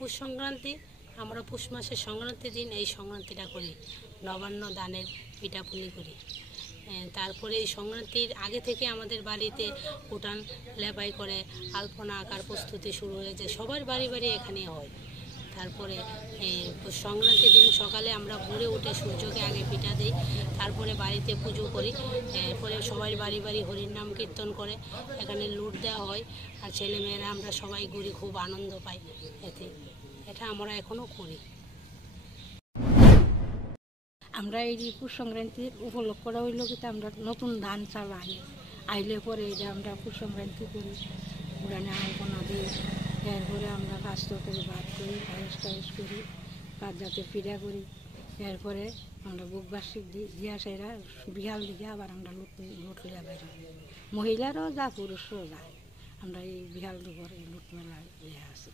পুষ সংক্রান্তি আমরা পুষ মাসের সংক্রান্তির দিন এই সংক্রান্তিটা করি, নবান্ন দানের পিঠাপুলি করি। তারপরে এই সংক্রান্তির আগে থেকে আমাদের বাড়িতে উঠান লেপাই করে আলপনা আঁকার প্রস্তুতি শুরু হয়ে যায়, সবার বাড়ি বাড়ি এখানে হয়। তারপরে সংক্রান্তির দিন সকালে আমরা ভোরে উঠে সূর্যকে আগে পিঠা দিই, তারপরে বাড়িতে পুজো করি, এরপরে সবাই বাড়ি বাড়ি হরির নাম কীর্তন করে, এখানে লুট দেওয়া হয়, আর ছেলেমেয়েরা আমরা সবাই ঘুরি, খুব আনন্দ পাই এতে। এটা আমরা এখনও করি। আমরা এই পুষ সংক্রান্তির উপলক্ষটা হইল কিন্তু আমরা নতুন ধান চাল আইলে পরে এটা আমরা পুষ সংক্রান্তি করি, উড়ানে আলপনা দিই, এরপরে আমরা কাজ তরকারি ভাত করি, পায়েস টায়েস করি, 5 জাতের পিঠা করি, এরপরে আমরা বুক বার্ষিক দিই, দিয়া সেরা বিহাল দিকে আবার আমরা লুট লিয়া বের হই। মহিলারাও যা পুরুষরাও যায়, আমরা এই বিহাল দুপুর এই লুট মেলা ইয়ে আছি।